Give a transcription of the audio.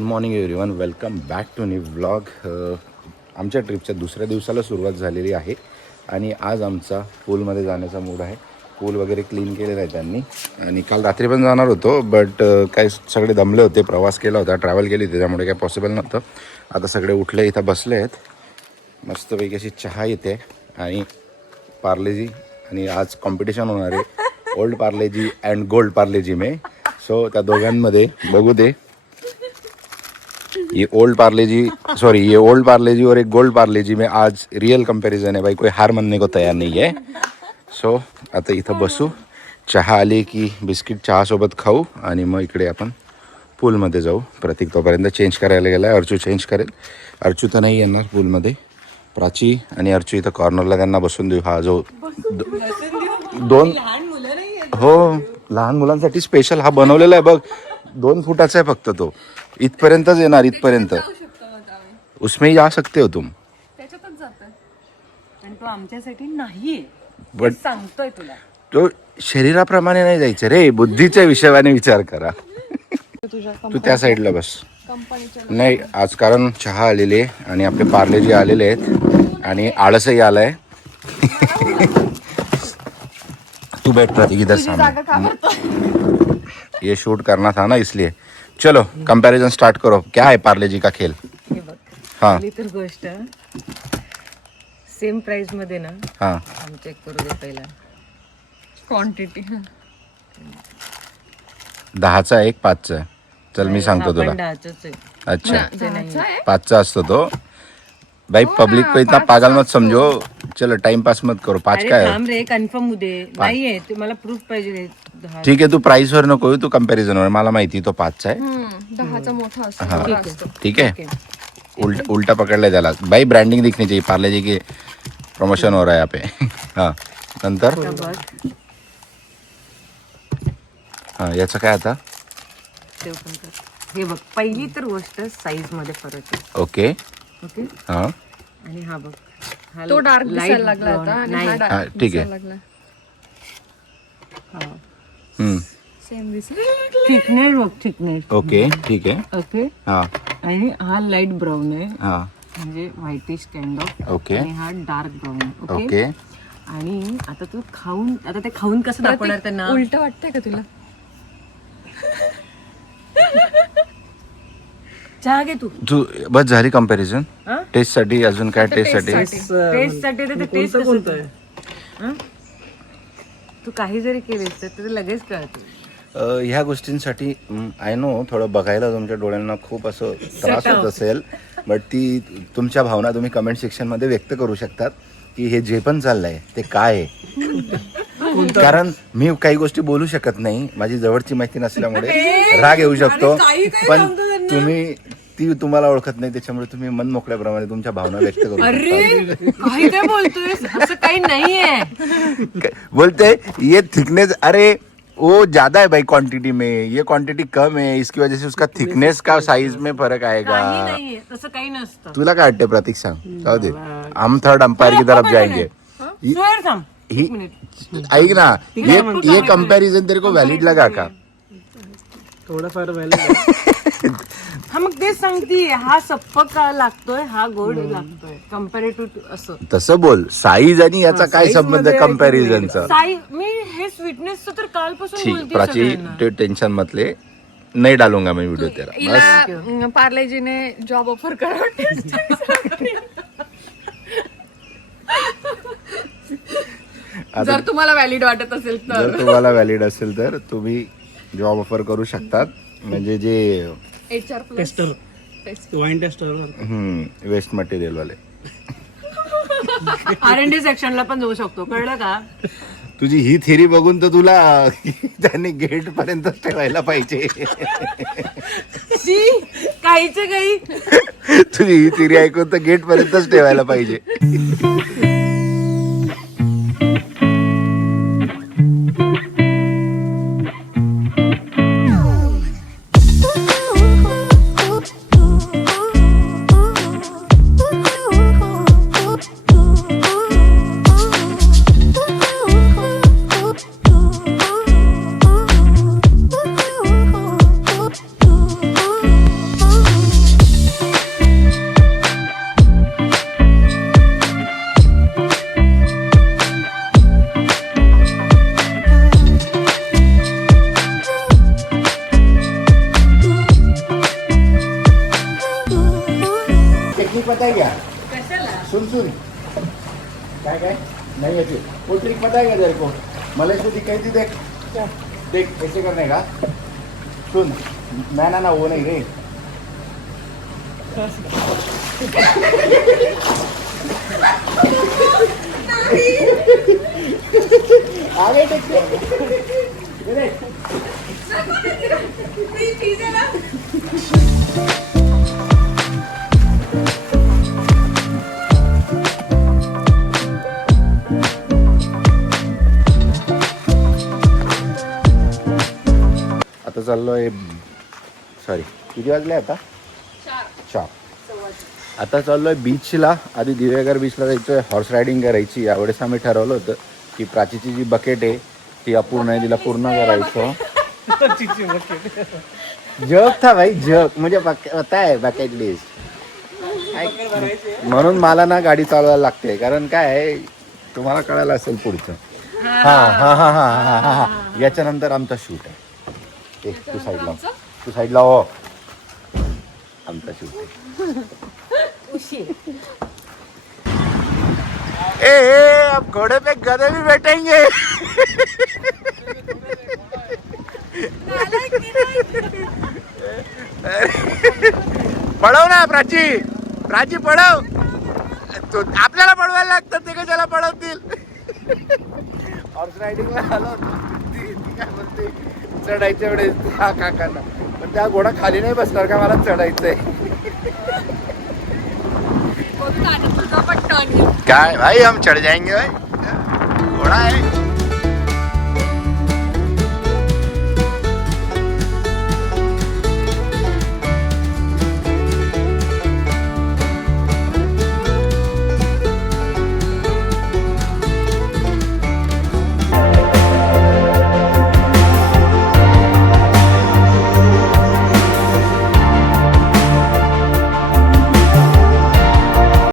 Good morning everyone, welcome back to new vlog. आमच्या ट्रिपच्या दुसऱ्या दिवसाला सुरुवात झालेली आहे आणि आज आमचा पूलमध्ये जाण्याचा मूड आहे. पूल वगैरे क्लीन केलेला आहे त्यांनी आणि काल रात्री पण जाणार होतो बट काय सगळे दमले होते, प्रवास केला होता, ट्रॅव्हल केली होती, त्यामुळे काय पॉसिबल नव्हतं. आता सगळे उठले, इथं बसले आहेत, मस्तपैकी अशी चहा येते आणि पार्लेजी. आणि आज कॉम्पिटिशन होणार आहे old Parle-G and gold Parle-G में. सो त्या दोघांमध्ये बघू दे, ये ओल्ड पार्लेजी और एक गोल्ड पार्लेजी में आज रियल कंपैरिजन है भाई, कोई हार मानने को तयार नहीं है. सो आता इथं बसू, चहा आली की बिस्किट चहासोबत खाऊ आणि मग इकडे आपण पूलमध्ये जाऊ. प्रतीक तोपर्यंत चेंज करायला गेला आहे, अर्चू चेंज करेल. अर्चू तर नाही येणार पूलमध्ये, प्राची आणि अर्चू इथं कॉर्नरला त्यांना बसून देऊ. हा जो दोन हो लहान मुलांसाठी स्पेशल हा बनवलेला आहे बघ, 2 फुटाचा आहे फक्त, तो इथपर्यंतच येणार, इथपर्यंत. उसमें जा सकते हो तुम. त्याच्यातच जातोय आणि तो आमच्यासाठी नाहीये, बट सांगतोय तुला. तो शरीराप्रमाणे नाही जायचं रे, बुद्धीच्या विषयाने विचार करा. तू त्या साईडला बस. नाही आज कारण चहा आलेली आहे आणि आपले पार्लेजी आलेले आहेत आणि आळसही आलाय. तू बैठ प्रतीक इधर सामने, ये शूट करना था ना इसलिए. चलो कंपैरिजन स्टार्ट करो, क्या है पार्लेजी का खेल. हे बघ, हाँ पहिली तर गोष्ट सेम प्राइस मध्ये ना, हाँ आम्ही चेक करू दे पहिला क्वांटिटी. 10चा आहे, 1 5चा आहे. चल मी सांगतो तुला. अच्छा 5चा असतो तो. भाई पब्लिक को इतना पागल मत समझो, चलो टाइम पास मत करो. 5 काय आहे? रे कन्फर्म होऊ दे. नाहीये ते, मला प्रूफ पाहिजे. ठीक आहे, तू प्राइस वर नको, तू कंपॅरिझन वर. मला माहिती तो 5चा आहे. 10चा मोठा असतो. हाँ ठीक है, उल्टा पकड़ ले त्याला. भाई ब्रांडिंग दिखनी चाहिए, पार्ले की प्रमोशन हो रहा है यहाँ पे. हाँ नंतर हाँ याचं काय आता. हे बघ, पहिली तर गोष्ट साईज मध्ये फरक आहे. ओके ओके, हाँ आणि हा बघ, हा तो डार्क light दिसायला लागला brown. आता आणि नाही, हा हाँ डार्क ठीक है. दिसायला लागला. हा. सेम दिसला. थिकनेस बघ, थिकनेस. ओके ठीक है. ओके, हाँ आणि हा लाईट ब्राऊन आहे, हाँ म्हणजे व्हाईटिश काइंड ऑफ. ओके आणि हा डार्क ब्राऊन. ओके. आणि आता तू खाऊन, आता ते खाऊन कसं दाखवणार त्यांना. उलट वाटतंय का तुला. चहा घे तू. तू बस झाली कंपॅरिझन. हा? टेस्ट साठी अजून काय. टेस्ट साठी टेस्ट साठी तर टेस्ट कोणतं आहे. तू काही जरी केलेस तर ते लगेच कळतं. ह्या गोष्टींसाठी आय नो थोडं बघायला तुमच्या डोळ्यांना खूप असं त्रास होत असेल, बट ती तुमच्या भावना तुम्ही कमेंट सेक्शनमध्ये व्यक्त करू शकतात की हे जे पण चाललंय ते काय आहे. कारण मी काही गोष्टी बोलू शकत नाही, माझी जवळची माहिती नसल्यामुळे राग येऊ शकतो, पण तुम्हाला ओळखत नाही, त्याच्यामुळे तुम्ही मन मोकळ्याप्रमाणे तुमच्या भावना व्यक्त करू शकता. अरे काही काय बोलतोय, असं काही नाहीये. बोलते ये थिकनेस, अरे वो ज्यादा है भाई क्वांटिटी में, ये क्वांटिटी कम है, इसकी वजह से उसका थिकनेस का साइज में फरक आएगा. काही नाहीये, तसं काही नसतं. तुला काय वाटतं प्रतीक, सांग. जाऊ दे, हम थर्ड अंपायर की तरफ जाएंगे. स्वेअर थांब. ही ऐक ना, ये कंपैरिजन तेरे को वैलिड लगा का. थोडाफार व्हॅलिड. हा मग तेच सांगते, हा सप्पक लागतोय, हा गोड लागतोय कम्पॅरेटिव्ह टू असं. तसं बोल, साईज आणि याचा काय संबंध कंपॅरिझनचा. मी हे स्वीटनेसचं तर कालपासून ठीक, बोलते प्राची सगळ्यांना. टेंशन मत ले, नहीं डालूंगा मैं वीडियो तेरा. बस हिला पार्लेजीने जॉब ऑफर करावं. जर तुम्हाला व्हॅलिड वाटत असेल तर. जर तुम्हाला व्हॅलिड असेल तर तुम्ही जॉब ऑफर करू शकतात. म्हणजे जे HR plus tester, wine tester, waste material वाले. R&D सेक्शनला पण जाऊ शकतो, कळलं का. तुझी ही थिअरी बघून तर तुला त्यांनी गेट पर्यंतच ठेवायला पाहिजे. काहीचे काही. तुझी ही थिअरी ऐकून तर गेट पर्यंतच ठेवायला पाहिजे. सुन काय काय नहीं है फिर वो ट्रिक पता है क्या तेरे को मले से दिखाई थी देख देख ऐसे करने का सुन ना वो नहीं रे आगे आता चाललोय सॉरी किती वाजले आता 4 आता चाललोय बीचला आधी दिवेगर बीचला जायचं हॉर्स रायडिंग करायची यावेळेस आम्ही ठरवलं होतं की प्राचीची जी बकेट आहे ती अपूर्ण आहे तिला पूर्ण करायचं जग था भाई जग मुझे पता है बकेट लिस्ट म्हणून मला ना गाडी चालवायला लागते कारण काय आहे तुम्हाला कळायला असेल पुढचं हा याच्यानंतर आमचा शूट आहे तू साईडला हो आमचा शूट आहे ए अब घोड़े पे गधे भी बैठेंगे पळव ना प्राची पळव तो आपल्याला पळवायला लागतात ते कशाला पळवतील हॉर्स रायडिंगला आलो ती काय म्हणते चढायच्या वेळेस हा काकांना पण त्या घोडा खाली नाही बसणार का मला चढायचंय तुझा पण टर्न काय भाई हम चढ़ जाएंगे भाई घोड़ा है